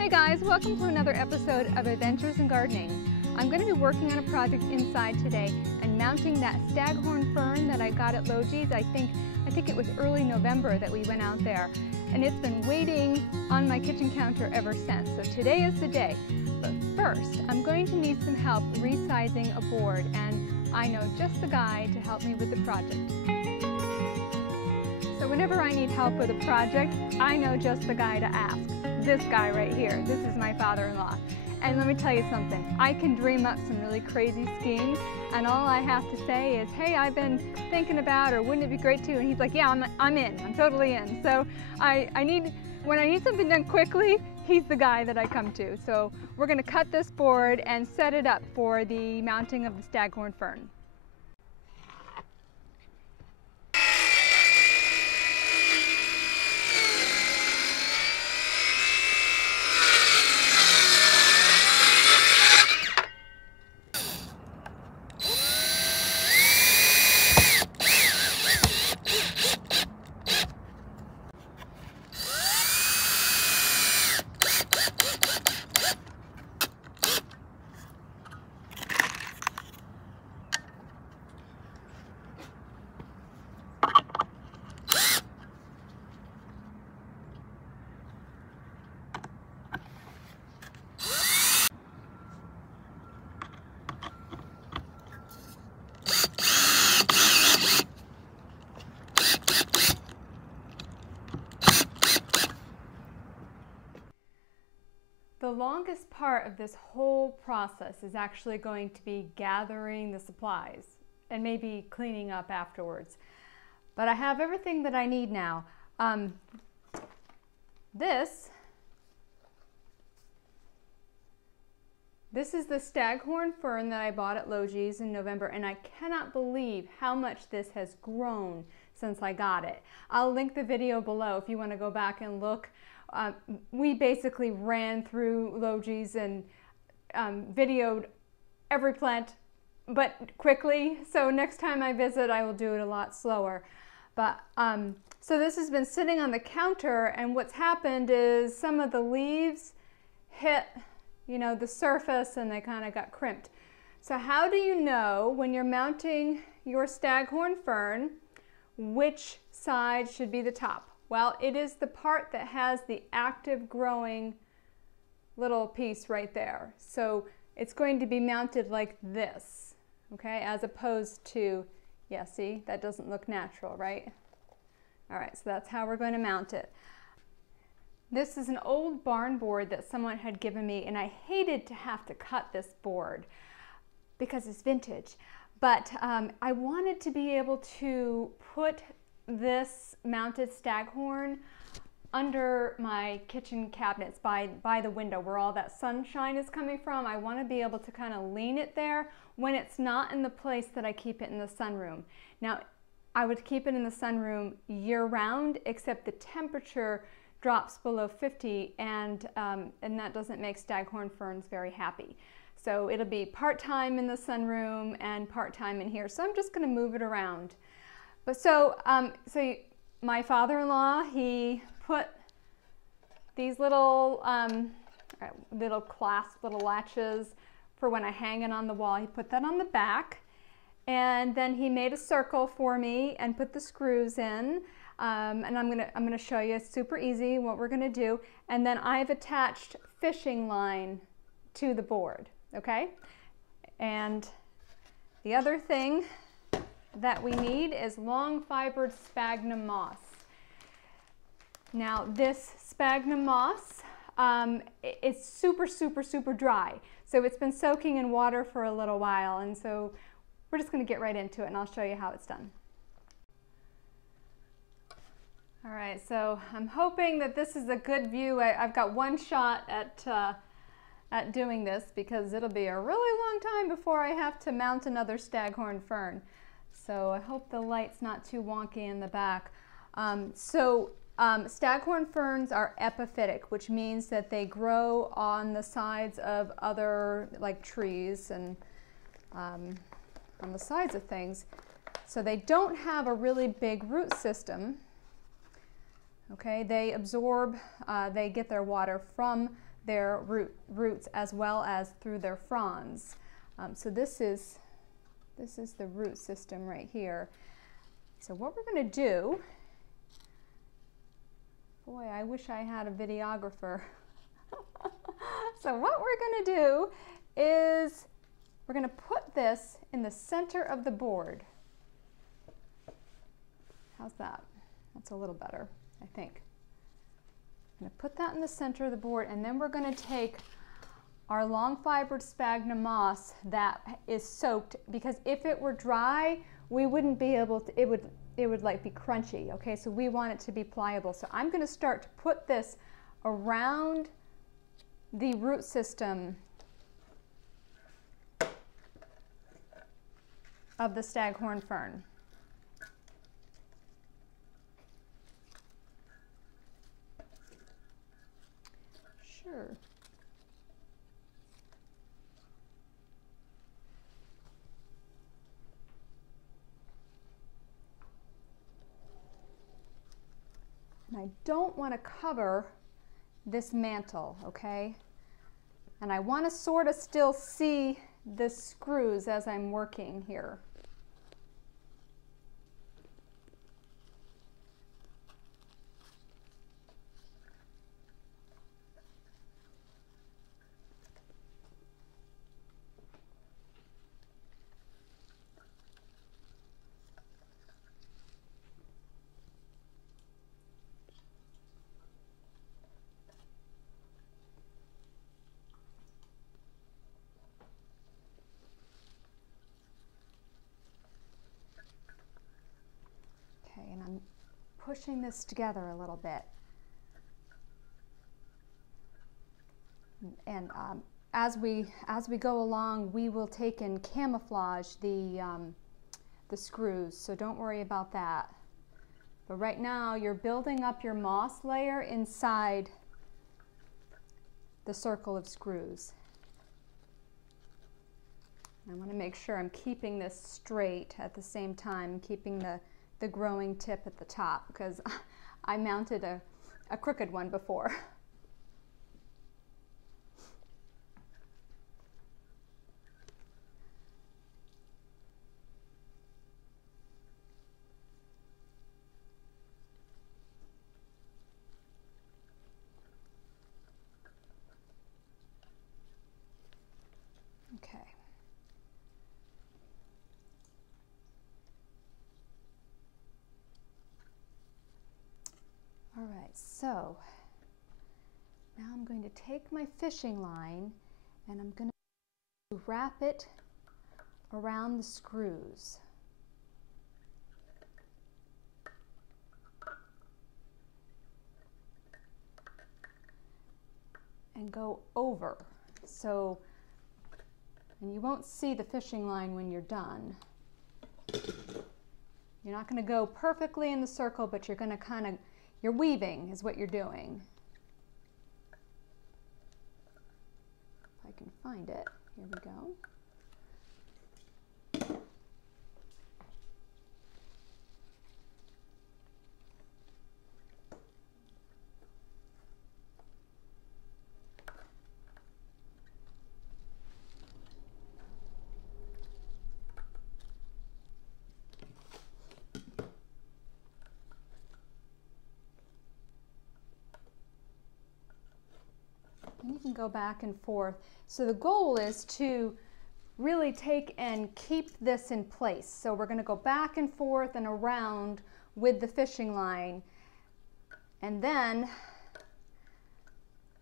Hey guys, welcome to another episode of Adventures in Gardening. I'm going to be working on a project inside today and mounting that Staghorn fern that I got at Logees. I think it was early November that we went out there, and it's been waiting on my kitchen counter ever since. So today is the day. But first, I'm going to need some help resizing a board, and I know just the guy to help me with the project. So whenever I need help with a project, I know just the guy to ask. This guy right here. This is my father-in-law. And let me tell you something, I can dream up some really crazy schemes, and all I have to say is, hey, I've been thinking about, or wouldn't it be great too? And he's like, yeah, I'm in, I'm totally in. So when I need something done quickly, he's the guy that I come to. So we're gonna cut this board and set it up for the mounting of the Staghorn fern. The longest part of this whole process is actually going to be gathering the supplies and maybe cleaning up afterwards. But I have everything that I need now. This is the Staghorn fern that I bought at Logees in November, and I cannot believe how much this has grown since I got it. I'll link the video below if you want to go back and look. We basically ran through Logees and videoed every plant, but quickly. So next time I visit, I will do it a lot slower. But so this has been sitting on the counter, and what's happened is some of the leaves hit, the surface, and they kind of got crimped. So how do you know when you're mounting your Staghorn fern which side should be the top? Well, it is the part that has the active growing little piece right there. So it's going to be mounted like this, okay, as opposed to, yeah, see, that doesn't look natural, right? All right, so that's how we're going to mount it. This is an old barn board that someone had given me, and I hated to have to cut this board because it's vintage. But I wanted to be able to put this mounted Staghorn under my kitchen cabinets by the window where all that sunshine is coming from. I want to be able to kind of lean it there when it's not in the place that I keep it in the sunroom. Now, I would keep it in the sunroom year-round, except the temperature drops below 50, and that doesn't make Staghorn ferns very happy. So it'll be part-time in the sunroom and part-time in here. So I'm just going to move it around. But my father-in-law, he put these little clasp, little latches for when I hang it on the wall. He put that on the back, and then he made a circle for me and put the screws in. And I'm gonna show you. It's super easy what we're gonna do. And then I've attached fishing line to the board. Okay. And the other thing that we need is long fibered sphagnum moss. Now this sphagnum moss, it's super dry. So it's been soaking in water for a little while, and so we're just going to get right into it, and I'll show you how it's done. All right, so I'm hoping that this is a good view. I've got one shot at doing this because it'll be a really long time before I have to mount another Staghorn fern. So I hope the light's not too wonky in the back. Staghorn ferns are epiphytic, which means that they grow on the sides of other, like trees and on the sides of things. So they don't have a really big root system. Okay, they absorb, they get their water from their roots as well as through their fronds. So this is the root system right here. So what we're going to do, boy, I wish I had a videographer. So what we're going to do is we're going to put this in the center of the board. How's that? That's a little better, I think. I'm going to put that in the center of the board, and then we're going to take our long fibered sphagnum moss that is soaked, because if it were dry, we wouldn't be able to, it would like be crunchy, okay? So we want it to be pliable. So I'm going to start to put this around the root system of the staghorn fern. Sure. And I don't want to cover this mantle, okay? And I want to sort of still see the screws as I'm working here. And I'm pushing this together a little bit. And as we go along, we will take and camouflage the screws, so don't worry about that. But right now, you're building up your moss layer inside the circle of screws. I want to make sure I'm keeping this straight at the same time, keeping the growing tip at the top, because I mounted a crooked one before. Okay. All right, so now I'm going to take my fishing line and I'm going to wrap it around the screws. And go over. So, and you won't see the fishing line when you're done. You're not going to go perfectly in the circle, but you're going to kind of, you're weaving is what you're doing. If I can find it, here we go. And you can go back and forth. So the goal is to really take and keep this in place. So we're going to go back and forth and around with the fishing line. And then,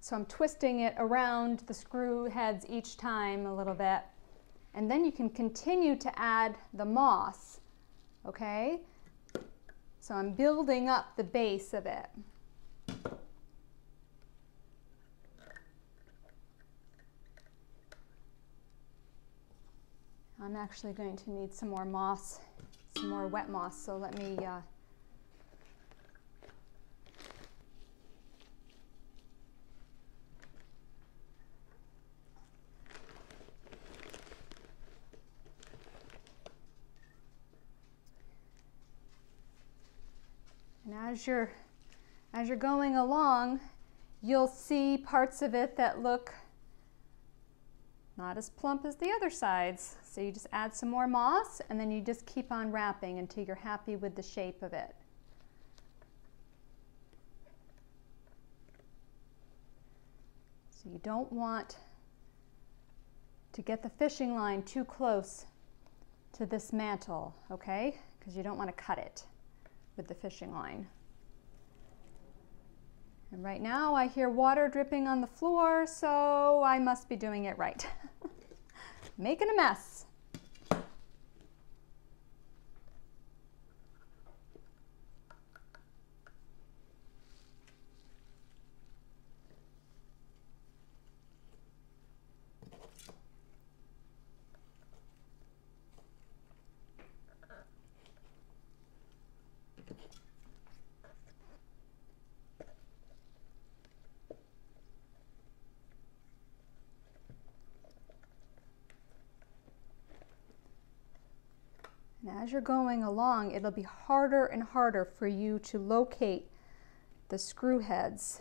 so I'm twisting it around the screw heads each time a little bit. And then you can continue to add the moss, okay? So I'm building up the base of it. I'm actually going to need some more moss, some more wet moss, so let me and as you're going along, you'll see parts of it that look not as plump as the other sides. So you just add some more moss and then you just keep on wrapping until you're happy with the shape of it. So you don't want to get the fishing line too close to this mantle, okay? Because you don't want to cut it with the fishing line. And right now I hear water dripping on the floor, so I must be doing it right. Making a mess. And as you're going along, it'll be harder and harder for you to locate the screw heads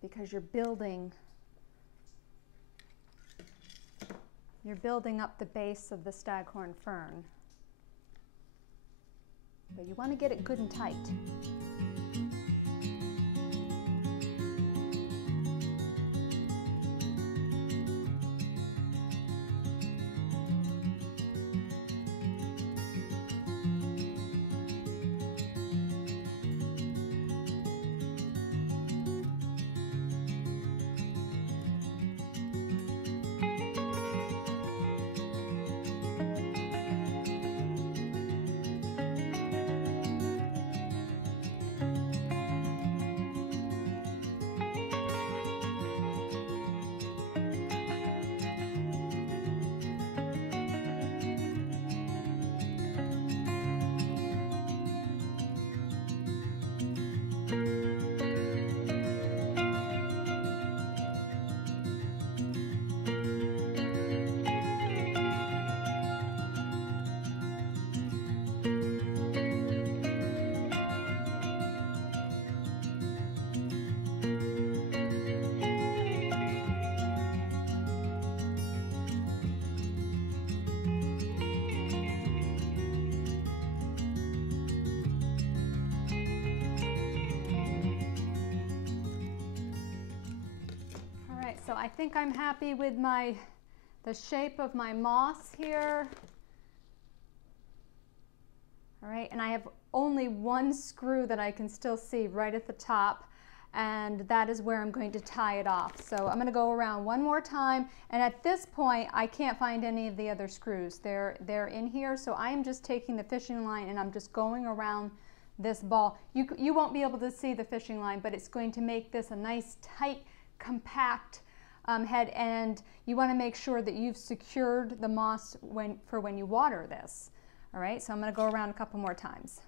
because you're building up the base of the staghorn fern. But you want to get it good and tight. So I think I'm happy with the shape of my moss here. All right, and I have only one screw that I can still see right at the top, and that is where I'm going to tie it off. So I'm going to go around one more time, and at this point I can't find any of the other screws. They're in here, so I'm just taking the fishing line and I'm just going around this ball. You won't be able to see the fishing line, but it's going to make this a nice tight, compact head, and you want to make sure that you've secured the moss for when you water this. All right, so I'm going to go around a couple more times.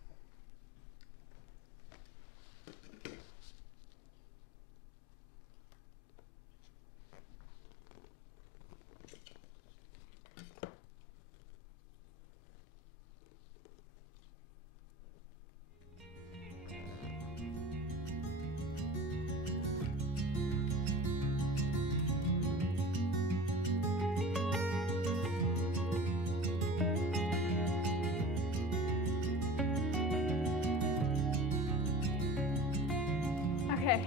Okay,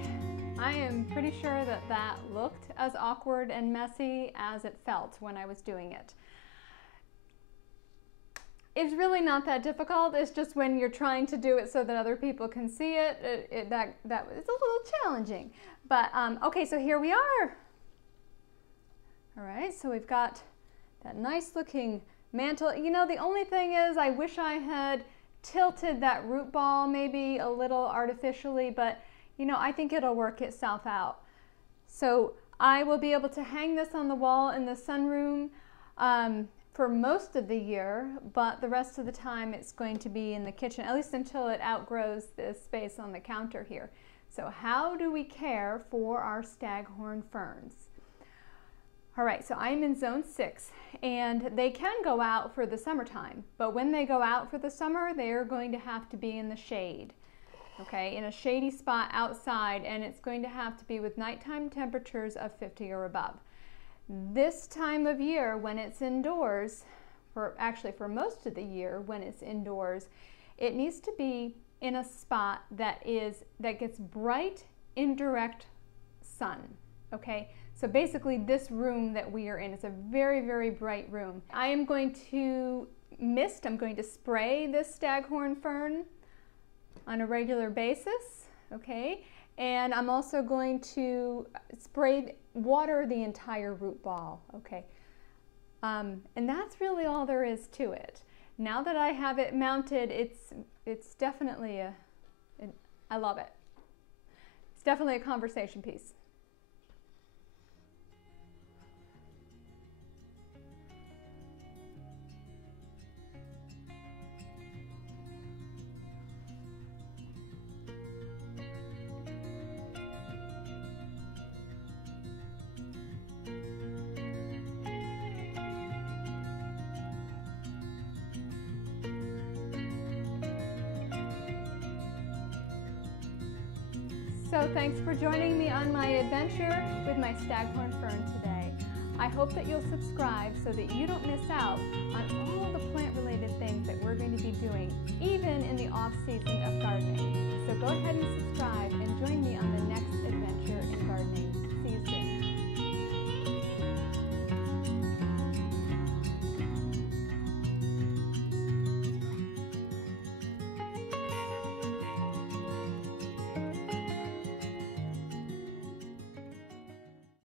I am pretty sure that that looked as awkward and messy as it felt when I was doing it. It's really not that difficult. It's just when you're trying to do it so that other people can see it, that it's a little challenging. But okay, so here we are. All right, so we've got that nice looking mantle. You know, the only thing is I wish I had tilted that root ball maybe a little artificially, but you know, I think it'll work itself out. So I will be able to hang this on the wall in the sunroom for most of the year, but the rest of the time it's going to be in the kitchen, at least until it outgrows this space on the counter here. So how do we care for our staghorn ferns? All right, so I'm in zone 6, and they can go out for the summertime, but when they go out for the summer, they are going to have to be in the shade. okay, in a shady spot outside, and it's going to have to be with nighttime temperatures of 50 or above. This time of year when it's indoors, for most of the year when it's indoors, it needs to be in a spot that gets bright indirect sun, okay? So basically this room that we are in is a very, very bright room. I am going to I'm going to spray this staghorn fern on a regular basis, okay? And I'm also going to water the entire root ball, okay? And that's really all there is to it. Now that I have it mounted, it's definitely I love it. It's definitely a conversation piece. So thanks for joining me on my adventure with my staghorn fern today. I hope that you'll subscribe so that you don't miss out on all the plant-related things that we're going to be doing, even in the off-season of gardening. So go ahead and subscribe and join me on the